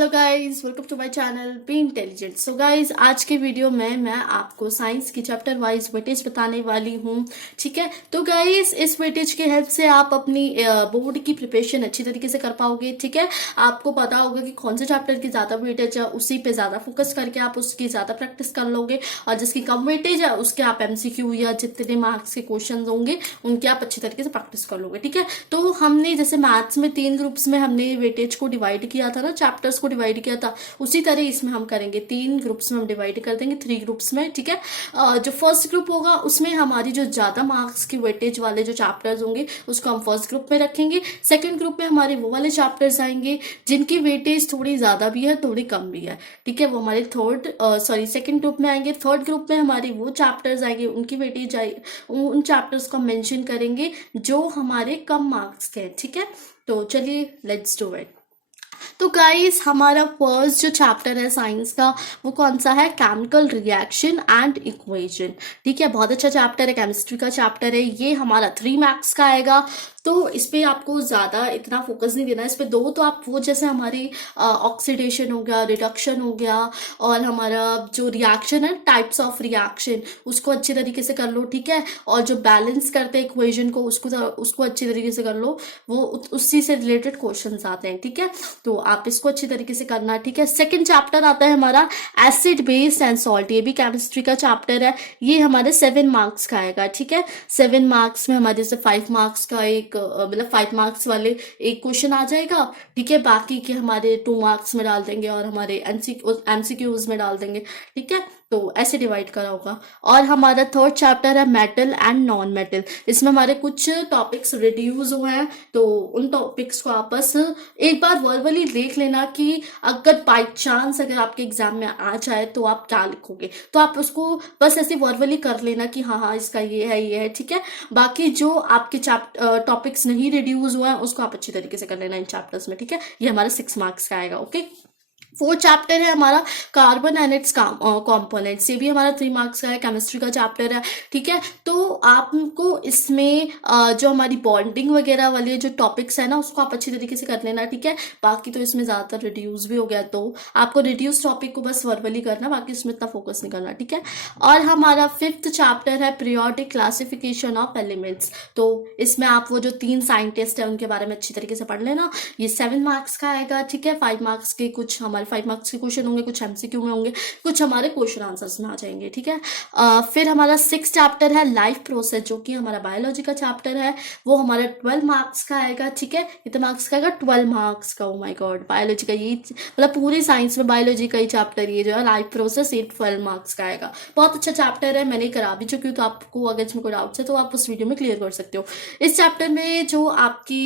Hello guys, welcome to my channel Be Intelligent. So guys, आज के video में मैं आपको साइंस की चैप्टर वाइज वेटेज बताने वाली हूँ। ठीक है, तो गाइस इस वेटेज की हेल्प से आप अपनी बोर्ड की प्रिपरेशन अच्छी तरीके से कर पाओगे। ठीक है, आपको पता होगा कि कौन से चैप्टर की ज़्यादा वेटेज है, उसी पे ज़्यादा फोकस करके आप उसकी ज़्यादा प्रैक्टिस कर लोगे, और जिसकी कम वेटेज है उसके आप एमसीक्यू या जितने मार्क्स के क्वेश्चन होंगे उनकी आप अच्छी तरीके से प्रैक्टिस कर लोगे। ठीक है, तो हमने जैसे मैथ्स में 3 ग्रुप्स में हमने वेटेज को डिवाइड किया था ना, चैप्टर्स को डिवाइड किया था, उसी तरह इसमें हम करेंगे। 3 ग्रुप्स में हम डिवाइड कर देंगे, 3 ग्रुप्स में। ठीक है, जो फर्स्ट ग्रुप होगा उसमें हमारी जो ज्यादा मार्क्स की वेटेज वाले जो चैप्टर्स होंगे उसको हम फर्स्ट ग्रुप में रखेंगे। सेकंड ग्रुप में हमारे वो वाले चैप्टर्स आएंगे जिनकी वेटेज थोड़ी ज्यादा भी है थोड़ी कम भी है। ठीक है, वो हमारे सेकंड ग्रुप में आएंगे। थर्ड ग्रुप में हमारे वो चैप्टर्स आएंगे, उनकी वेटेज आए, उन चैप्टर्स को मेंशन करेंगे जो हमारे कम मार्क्स के हैं। ठीक है, तो चलिए लेट्स डू इट। तो गाइस, हमारा फर्स्ट जो चैप्टर है साइंस का वो कौन सा है? Chemical reaction and equation. ठीक है, बहुत अच्छा चैप्टर है, केमिस्ट्री का चैप्टर है। ये हमारा 3 मार्क्स का आएगा, तो इस पे आपको ज्यादा इतना फोकस नहीं देना। इस पे 2 तो आप वो जैसे हमारी ऑक्सीडेशन हो गया, रिडक्शन हो गया, और हमारा जो रिएक्शन है, टाइप्स ऑफ रिएक्शन, उसको अच्छी तरीके से कर लो। ठीक है, और जो बैलेंस करते हैं इक्वेशन को उसको अच्छी तरीके से कर लो, वो उसी से रिलेटेड क्वेश्चंस आते हैं। ठीक है, तो आप इसको अच्छी तरीके से करना। ठीक है, सेकंड चैप्टर आता है हमारा एसिड बेस एंड सॉल्ट। ये भी केमिस्ट्री का चैप्टर है, ये हमारे 7 मार्क्स का आएगा। ठीक है, 7 मार्क्स में हमारे जैसे 5 मार्क्स का एक मतलब 5 मार्क्स वाले एक क्वेश्चन आ जाएगा। ठीक है, बाकी के हमारे 2 मार्क्स में डाल देंगे और हमारे एमसीक्यूज में डाल देंगे। ठीक है, तो ऐसे डिवाइड करा होगा। और हमारा थर्ड चैप्टर है मेटल एंड नॉन मेटल। इसमें हमारे कुछ टॉपिक्स रिड्यूस हुए हैं, तो उन टॉपिक्स को आप बस एक बार वर्बली देख लेना कि अगर बाई चांस अगर आपके एग्जाम में आ जाए तो आप क्या लिखोगे, तो आप उसको बस ऐसे वर्बली कर लेना कि हाँ हाँ इसका ये है ये है। ठीक है, बाकी जो आपके टॉपिक्स नहीं रिड्यूस हुए हैं उसको आप अच्छी तरीके से कर लेना इन चैप्टर्स में। ठीक है, ये हमारा 6 मार्क्स का आएगा। ओके, फोर्थ चैप्टर है हमारा कार्बन एंड इट्स कॉम्पोनेंट्स। ये भी हमारा 3 मार्क्स का है, केमिस्ट्री का चैप्टर है। ठीक है, तो आपको इसमें जो हमारी बॉन्डिंग वगैरह वाले जो टॉपिक्स है ना उसको आप अच्छी तरीके से कर लेना। ठीक है, बाकी तो इसमें ज्यादातर रिड्यूस भी हो गया, तो आपको रिड्यूस टॉपिक को बस वर्बली करना, बाकी इसमें इतना फोकस नहीं करना। ठीक है, और हमारा 5th चैप्टर है पीरियोडिक क्लासिफिकेशन ऑफ एलिमेंट्स। तो इसमें आप वो जो 3 साइंटिस्ट है उनके बारे में अच्छी तरीके से पढ़ लेना। ये 7 मार्क्स का आएगा। ठीक है, 5 मार्क्स के कुछ हमारे 5 मार्क्स के क्वेश्चन होंगे, कुछ एमसीक्यू में होंगे, कुछ हमारे क्वेश्चन आंसर्स में आ जाएंगे। ठीक है, फिर हमारा 6 चैप्टर है लाइफ प्रोसेस, जो कि हमारा बायोलॉजी का चैप्टर है, वो हमारा 12 मार्क्स का आएगा। ठीक है, कितने मार्क्स का आएगा? 12 मार्क्स का। ओ माय गॉड, बायोलॉजी का ये मतलब पूरी साइंस में बायोलॉजी का ही चैप्टर ये जो है लाइफ प्रोसेस, ये 12 मार्क्स का आएगा। बहुत अच्छा चैप्टर है, मैंने करा भी चुकी हूँ, तो आपको अगर इसमें कोई डाउट्स है तो आप उस वीडियो में क्लियर कर सकते हो। इस चैप्टर में जो आपकी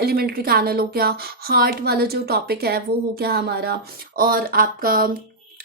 एलिमेंट्री कैनल हो गया, हार्ट वाला जो टॉपिक है वो हो गया हमारा, और आपका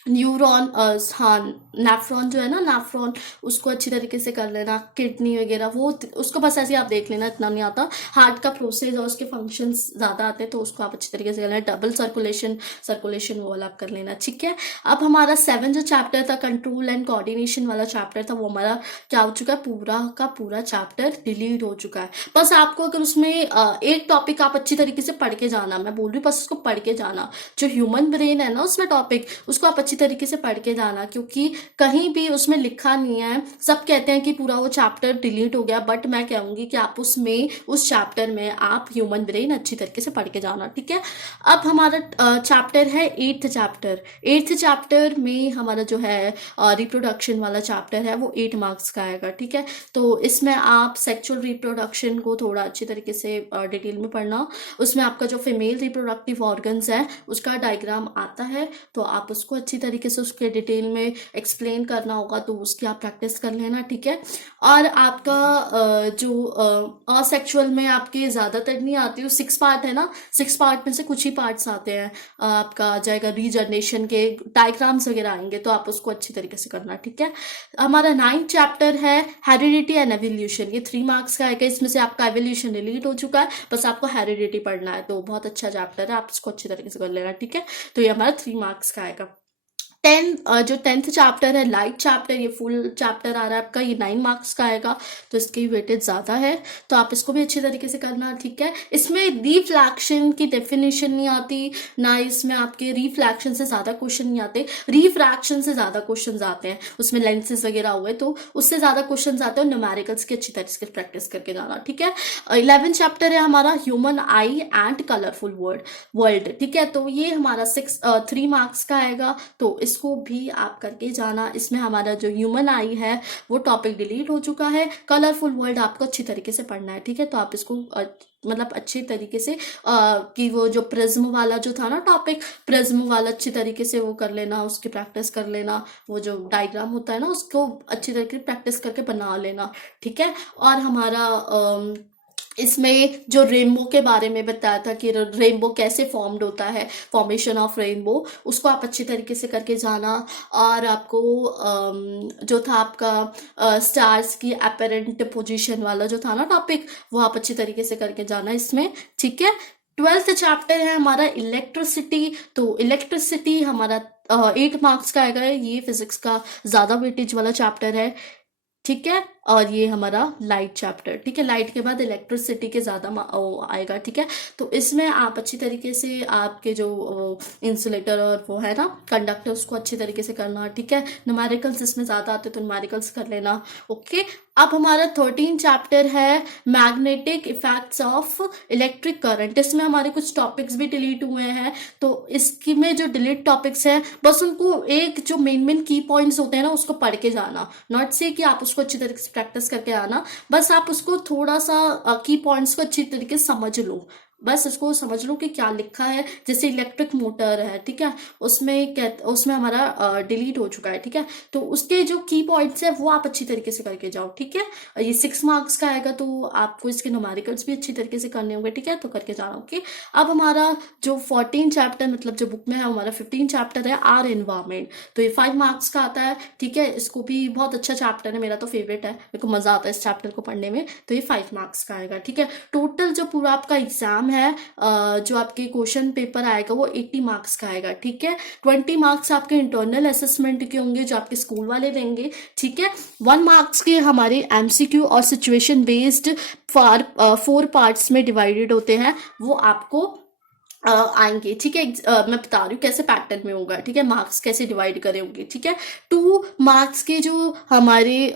न्यूरॉन, हाँ नेफ्रॉन जो है ना, नेफ्रॉन, उसको अच्छी तरीके से कर लेना। किडनी वगैरह वो उसको बस ऐसे आप देख लेना, इतना नहीं आता। हार्ट का प्रोसेस और उसके फंक्शंस ज्यादा आते हैं, तो उसको आप अच्छी तरीके से कर लेना। डबल सर्कुलेशन वो वाला आप कर लेना। ठीक है, अब हमारा 7 जो चैप्टर था कंट्रोल एंड कोऑर्डिनेशन वाला चैप्टर था, वो हमारा क्या हो चुका है? पूरा का पूरा चैप्टर डिलीट हो चुका है। बस आपको अगर उसमें एक टॉपिक आप अच्छी तरीके से पढ़ के जाना, मैं बोल रही हूँ बस उसको पढ़ के जाना। जो ह्यूमन ब्रेन है ना उसमें टॉपिक, उसको आप अच्छी तरीके से पढ़ के जाना, क्योंकि कहीं भी उसमें लिखा नहीं है। सब कहते हैं कि पूरा वो चैप्टर डिलीट हो गया, बट मैं कहूंगी कि आप उसमें उस चैप्टर में आप ह्यूमन ब्रेन अच्छी तरीके से पढ़ के जाना। ठीक है, अब हमारा चैप्टर है 8th चैप्टर। 8th चैप्टर में हमारा जो है रिप्रोडक्शन वाला चैप्टर है वो 8 मार्क्स का आएगा। ठीक है, तो इसमें आप सेक्सुअल रिप्रोडक्शन को थोड़ा अच्छी तरीके से डिटेल में पढ़ना। उसमें आपका जो फीमेल रिप्रोडक्टिव ऑर्गन्स है उसका डायग्राम आता है, तो आप उसको अच्छी तरीके से उसके डिटेल में एक्सप्लेन करना होगा, तो उसकी आप प्रैक्टिस कर लेना। ठीक है, और आपका जो असेक्सुअल में आपके ज्यादातर नहीं आती, 6 पार्ट है ना, 6 पार्ट में से कुछ ही पार्ट्स आते हैं। आपका आ जाएगा रीजनरेशन के डायग्राम्स वगैरह आएंगे, तो आप उसको अच्छी तरीके से करना। ठीक है, हमारा 9th चैप्टर है हेरिडिटी एंड एवोल्यूशन। ये 3 मार्क्स का आएगा। इसमें से आपका एवोल्यूशन डिलीट हो चुका है, बस आपको हेरिडिटी पढ़ना है, तो बहुत अच्छा चैप्टर है, आप इसको अच्छी तरीके से कर लेना। ठीक है, तो ये हमारा 3 मार्क्स का आएगा। जो 10th चैप्टर है लाइट चैप्टर, ये फुल चैप्टर आ रहा है आपका, ये 9 मार्क्स का आएगा, तो इसकी वेटेज ज़्यादा है, तो आप इसको भी अच्छी तरीके से करना, ठीक है। इसमें रिफ्लैक्शन की डेफिनेशन नहीं आती, ना इसमें आपके रिफ्लैक्शन से ज़्यादा क्वेश्चन नहीं आते, रिफ्रैक्शन से ज़्यादा क्वेश्चन आते हैं, उसमें लेंसेज वगैरह हुए तो उससे ज़्यादा क्वेश्चन आते हैं, न्यूमेरिकल्स की अच्छी तरीके से प्रैक्टिस करके जाना, ठीक है। 11 चैप्टर है हमारा human I and colourful world, ठीक है। तो ये हमारा 3 मार्क्स का आएगा, तो इसको भी आप करके जाना। इसमें हमारा जो ह्यूमन आई है वो टॉपिक डिलीट हो चुका है, कलरफुल वर्ल्ड आपको अच्छी तरीके से पढ़ना है, ठीक है। तो आप इसको मतलब अच्छी तरीके से कि वो जो प्रिज्म वाला जो था ना टॉपिक, प्रिज्म वाला अच्छी तरीके से वो कर लेना, उसकी प्रैक्टिस कर लेना, वो जो डायग्राम होता है ना उसको अच्छी तरीके से प्रैक्टिस करके बना लेना, ठीक है। और हमारा इसमें जो रेनबो के बारे में बताया था कि रेनबो कैसे फॉर्म्ड होता है, फॉर्मेशन ऑफ रेनबो, उसको आप अच्छी तरीके से करके जाना। और आपको जो था आपका स्टार्स की अपेरेंट पोजीशन वाला जो था ना टॉपिक, वो आप अच्छी तरीके से करके जाना इसमें, ठीक है। 12th चैप्टर है हमारा इलेक्ट्रिसिटी, तो इलेक्ट्रिसिटी हमारा 8 मार्क्स का आएगा, ये फिजिक्स का ज्यादा वेटेज वाला चैप्टर है, ठीक है। और ये हमारा लाइट चैप्टर, ठीक है। लाइट के बाद इलेक्ट्रिसिटी के ज्यादा आएगा, ठीक है। तो इसमें आप अच्छी तरीके से आपके जो इंसुलेटर और वो है ना कंडक्टर, उसको अच्छी तरीके से करना, ठीक है। न्यूमेरिकल्स इसमें ज्यादा आते तो न्यूमेरिकल्स कर लेना, ओके। अब हमारा 13 चैप्टर है magnetic effects of electric current, इसमें हमारे कुछ टॉपिक्स भी डिलीट हुए हैं, तो इसकी में जो डिलीट टॉपिक्स हैं बस उनको एक जो मेन की पॉइंट्स होते हैं ना उसको पढ़ के जाना, नॉट से कि आप उसको अच्छी तरीके से प्रैक्टिस करके आना, बस आप उसको थोड़ा सा की पॉइंट्स को अच्छी तरीके से समझ लो, बस इसको समझ लो कि क्या लिखा है। जैसे इलेक्ट्रिक मोटर है, ठीक है, उसमें हमारा डिलीट हो चुका है, ठीक है। तो उसके जो की पॉइंट्स है वो आप अच्छी तरीके से करके जाओ, ठीक है। ये 6 मार्क्स का आएगा, तो आपको इसके न्यूमेरिकल्स भी अच्छी तरीके से करने होंगे, ठीक है, तो करके जाना, ओके। अब हमारा जो 14 चैप्टर मतलब जो बुक में है हमारा 15 चैप्टर है आर एनवायरमेंट, तो ये 5 मार्क्स का आता है, ठीक है। इसको भी बहुत अच्छा चैप्टर है, मेरा तो फेवरेट है, मेरे को मजा आता है इस चैप्टर को पढ़ने में, तो ये 5 मार्क्स का आएगा, ठीक है। टोटल जो पूरा आपका एग्जाम है जो आपके क्वेश्चन पेपर आएगा वो 80 मार्क्स का आएगा, ठीक है। 20 मार्क्स आपके इंटरनल असेसमेंट के होंगे जो आपके स्कूल वाले देंगे, ठीक है। 1 मार्क्स के हमारे एमसीक्यू और सिचुएशन बेस्ड 4 पार्ट्स में डिवाइडेड होते हैं, वो आपको आएंगे, ठीक है। मैं बता रही हूँ कैसे पैटर्न में होगा, ठीक है, मार्क्स कैसे डिवाइड करे होंगे, ठीक है। 2 मार्क्स के जो हमारे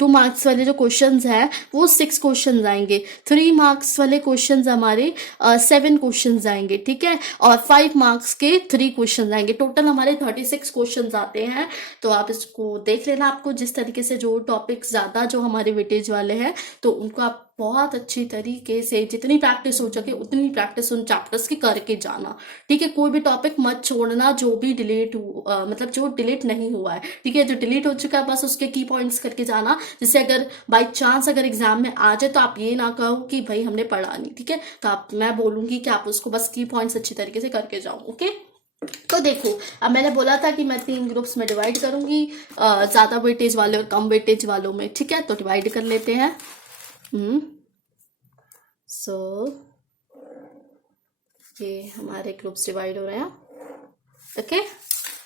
2 मार्क्स वाले जो क्वेश्चंस हैं वो 6 क्वेश्चंस आएंगे, 3 मार्क्स वाले क्वेश्चंस हमारे 7 क्वेश्चंस आएंगे, ठीक है। और 5 मार्क्स के 3 क्वेश्चंस आएंगे, टोटल हमारे 36 क्वेश्चंस आते हैं। तो आप इसको देख लेना, आपको जिस तरीके से जो टॉपिक ज्यादा जो हमारे वेटेज वाले हैं तो उनको आप बहुत अच्छी तरीके से जितनी प्रैक्टिस हो सके उतनी प्रैक्टिस उन चैप्टर्स की करके जाना, ठीक है। कोई भी टॉपिक मत छोड़ना जो भी मतलब जो डिलीट नहीं हुआ है, ठीक है। जो डिलीट हो चुका है बस उसके की पॉइंट्स करके जाना, जिससे अगर बाई चांस अगर एग्जाम में आ जाए तो आप ये ना कहो कि भाई हमने पढ़ा नहीं, ठीक है। तो मैं बोलूंगी कि आप उसको बस की पॉइंट्स अच्छी तरीके से करके जाओ, ओके। तो देखो, अब मैंने बोला था कि मैं 3 ग्रुप्स में डिवाइड करूंगी, ज्यादा वेटेज वाले और कम वेटेज वालों में, ठीक है। तो डिवाइड कर लेते हैं। सो ये हमारे ग्रुप्स डिवाइड हो रहे हैं, ओके।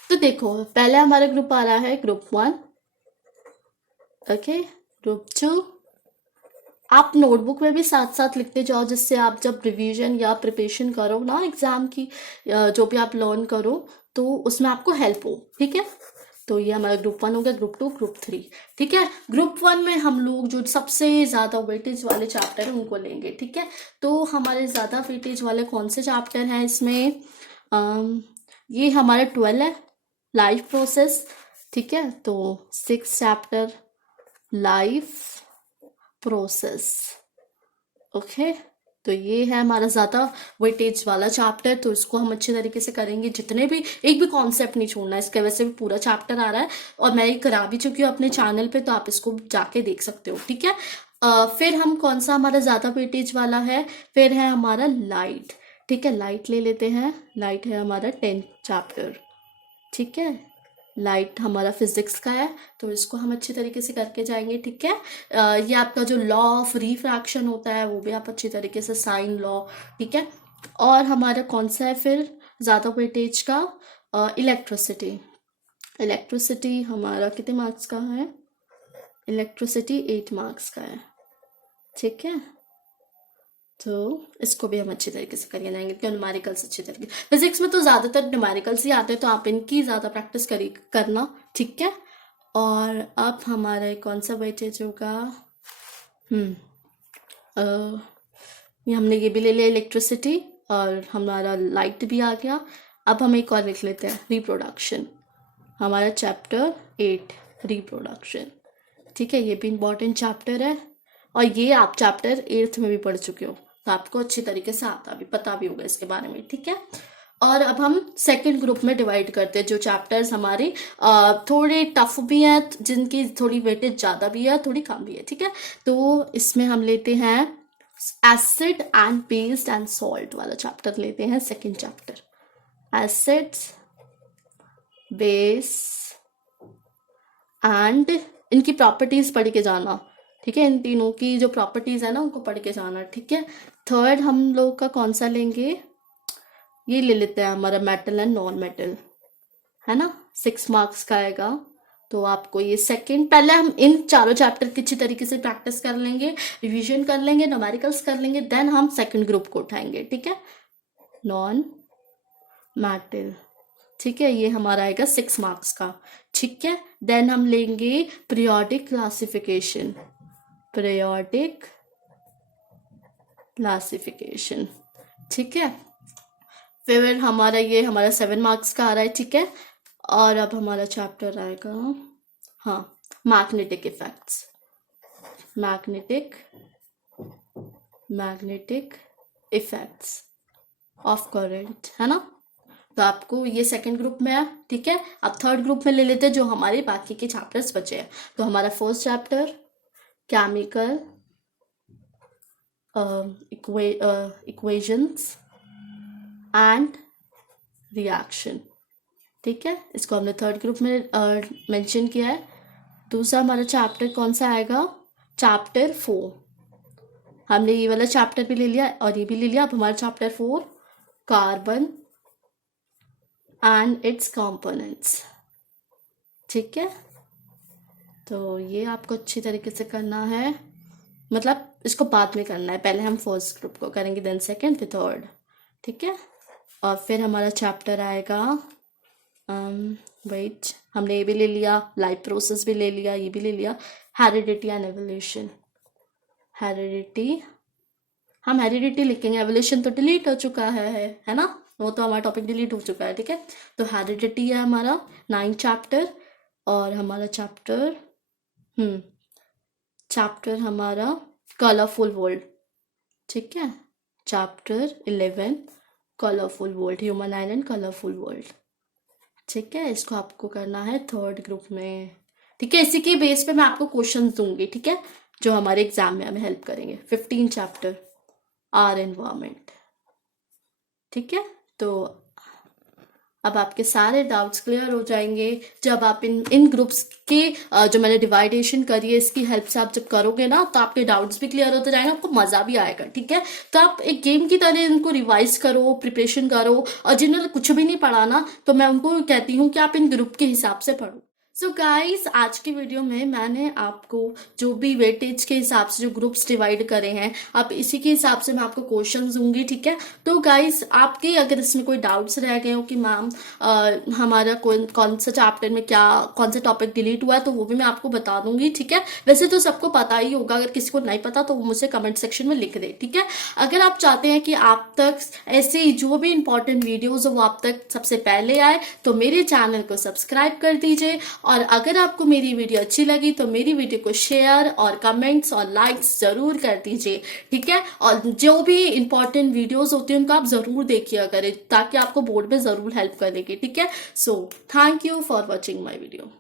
तो देखो पहले हमारा ग्रुप आ रहा है ग्रुप 1, ओके। ग्रुप 2 आप नोटबुक में भी साथ साथ लिखते जाओ, जिससे आप जब रिवीजन या प्रिपरेशन करो ना एग्जाम की, जो भी आप लर्न करो तो उसमें आपको हेल्प हो, ठीक है। तो ये हमारा ग्रुप 1 हो गया, ग्रुप 2, ग्रुप 3, ठीक है। ग्रुप 1 में हम लोग जो सबसे ज्यादा वेटेज वाले चैप्टर है उनको लेंगे, ठीक है। तो हमारे ज्यादा वेटेज वाले कौन से चैप्टर हैं इसमें, ये हमारे 12 है लाइफ प्रोसेस, ठीक है। तो 6 चैप्टर लाइफ प्रोसेस, ओके। तो ये है हमारा ज्यादा वेटेज वाला चैप्टर, तो इसको हम अच्छे तरीके से करेंगे, जितने भी एक भी कॉन्सेप्ट नहीं छोड़ना, इसके वजह से भी पूरा चैप्टर आ रहा है और मैं ये करा भी चुकी हूँ अपने चैनल पे, तो आप इसको जाके देख सकते हो, ठीक है। फिर हम कौन सा हमारा ज्यादा वेटेज वाला है, फिर है हमारा लाइट, ठीक है। लाइट ले लेते हैं, लाइट है हमारा 10th चैप्टर, ठीक है। लाइट हमारा फिजिक्स का है, तो इसको हम अच्छी तरीके से करके जाएंगे, ठीक है। ये आपका जो लॉ ऑफ रिफ्रैक्शन होता है वो भी आप अच्छी तरीके से, साइन लॉ, ठीक है। और हमारा कौन सा है फिर ज्यादा वेटेज का, इलेक्ट्रिसिटी, इलेक्ट्रिसिटी हमारा कितने मार्क्स का है? इलेक्ट्रिसिटी 8 मार्क्स का है, ठीक है। तो इसको भी हम अच्छी तरीके से करके जाएंगे क्योंकि न्यूमेरिकल्स अच्छी तरीके, फिजिक्स में तो ज़्यादातर न्यूमेरिकल्स ही आते हैं, तो आप इनकी ज़्यादा प्रैक्टिस करना, ठीक है। और अब हमारा कौन सा वेटेज होगा? ये हमने ये भी ले लिया इलेक्ट्रिसिटी, और हमारा लाइट भी आ गया। अब हम एक और लिख लेते हैं, रिप्रोडक्शन, हमारा चैप्टर 8 रिप्रोडक्शन, ठीक है। ये भी इम्पॉर्टेंट चैप्टर है, और ये आप चैप्टर 8th में भी पढ़ चुके हो, तो आपको अच्छी तरीके से पता भी होगा इसके बारे में, ठीक है। और अब हम सेकंड ग्रुप में डिवाइड करते हैं, जो चैप्टर्स हमारे थोड़े टफ भी हैं, जिनकी थोड़ी वेटेज ज़्यादा भी है, थोड़ी कम भी है, ठीक है। तो इसमें हम लेते हैं acid and base and salt वाला चैप्टर लेते हैं, second chapter, acids, base and इनकी प्रॉपर्टीज पढ़ के जाना, ठीक है। इन तीनों की जो प्रॉपर्टीज है ना, उनको पढ़ के जाना, ठीक है। थर्ड हम लोग का कौन सा लेंगे? ये ले लेते हैं हमारा मेटल एंड नॉन मेटल, है ना, 6 मार्क्स का आएगा। तो आपको ये सेकंड, पहले हम इन चारों चैप्टर की अच्छी तरीके से प्रैक्टिस कर लेंगे, रिवीजन कर लेंगे, न्यूमेरिकल्स कर लेंगे, देन हम सेकंड ग्रुप को उठाएंगे, ठीक है। नॉन मेटल, ठीक है, ये हमारा आएगा 6 मार्क्स का, ठीक है। देन हम लेंगे पीरियोडिक क्लासिफिकेशन, पीरियोडिक क्लासिफिकेशन, ठीक है। फिर हमारा 7 मार्क्स का आ रहा है, ठीक है। और अब हमारा चैप्टर आएगा, हाँ, magnetic effects, magnetic effects of current, है ना। तो आपको ये सेकंड ग्रुप में है, ठीक है। अब थर्ड ग्रुप में ले लेते हैं जो हमारे बाकी के चैप्टर्स बचे हैं। तो हमारा first chapter chemical equations and reaction, ठीक है, इसको हमने थर्ड ग्रुप में मेंशन किया है। दूसरा हमारा चैप्टर कौन सा आएगा? चैप्टर 4, हमने ये वाला चैप्टर भी ले लिया और ये भी ले लिया। अब हमारा chapter 4 carbon and it's components, ठीक है। तो ये आपको अच्छी तरीके से करना है, मतलब इसको बाद में करना है, पहले हम फर्स्ट ग्रुप को करेंगे, देन सेकंड, फिर थर्ड, ठीक है। और फिर हमारा चैप्टर आएगा, वेट, हमने ये भी ले लिया, लाइफ प्रोसेस भी ले लिया, ये भी ले लिया, हेरिडिटी एंड एवोल्यूशन, हेरिडिटी, हम हेरिडिटी लिखेंगे, एवोल्यूशन तो डिलीट हो चुका है ना, वो तो हमारा टॉपिक डिलीट हो चुका है, ठीक है। तो हेरिडिटी है हमारा 9 चैप्टर, और हमारा चैप्टर हमारा कलरफुल वर्ल्ड, ठीक है, chapter 11 colourful world, human island colourful world, ठीक है। इसको आपको करना है थर्ड ग्रुप में, ठीक है। इसी के बेस पे मैं आपको क्वेश्चंस दूंगी, ठीक है, जो हमारे एग्जाम में हमें हेल्प करेंगे। 15 चैप्टर आर एनवायरमेंट, ठीक है। तो अब आपके सारे डाउट्स क्लियर हो जाएंगे जब आप इन ग्रुप्स के जो मैंने डिवाइडेशन करी है, इसकी हेल्प से आप जब करोगे ना, तो आपके डाउट्स भी क्लियर होते जाएंगे, आपको मजा भी आएगा, ठीक है। तो आप एक गेम की तरह इनको रिवाइज करो, प्रिपरेशन करो, और जिन्होंने कुछ भी नहीं पढ़ा ना, तो मैं उनको कहती हूँ कि आप इन ग्रुप के हिसाब से पढ़ो। सो गाइस, आज की वीडियो में मैंने आपको जो भी वेटेज के हिसाब से जो ग्रुप्स डिवाइड करे हैं, अब इसी के हिसाब से मैं आपको क्वेश्चंस दूंगी, ठीक है। तो गाइस, आपके अगर इसमें कोई डाउट्स रह गए हो कि मैम हमारा कौन सा चैप्टर में कौन सा टॉपिक डिलीट हुआ है, तो वो भी मैं आपको बता दूंगी, ठीक है। वैसे तो सबको पता ही होगा, अगर किसी को नहीं पता तो वो मुझे कमेंट सेक्शन में लिख दे, ठीक है। अगर आप चाहते हैं कि आप तक ऐसे जो भी इंपॉर्टेंट वीडियोज हो वो आप तक सबसे पहले आए, तो मेरे चैनल को सब्सक्राइब कर दीजिए, और अगर आपको मेरी वीडियो अच्छी लगी तो मेरी वीडियो को शेयर और कमेंट्स और लाइक्स जरूर कर दीजिए, ठीक है। और जो भी इंपॉर्टेंट वीडियोस होती हैं उनको आप जरूर देखिए करें, ताकि आपको बोर्ड में जरूर हेल्प करेगी, ठीक है। So thank you for watching my video.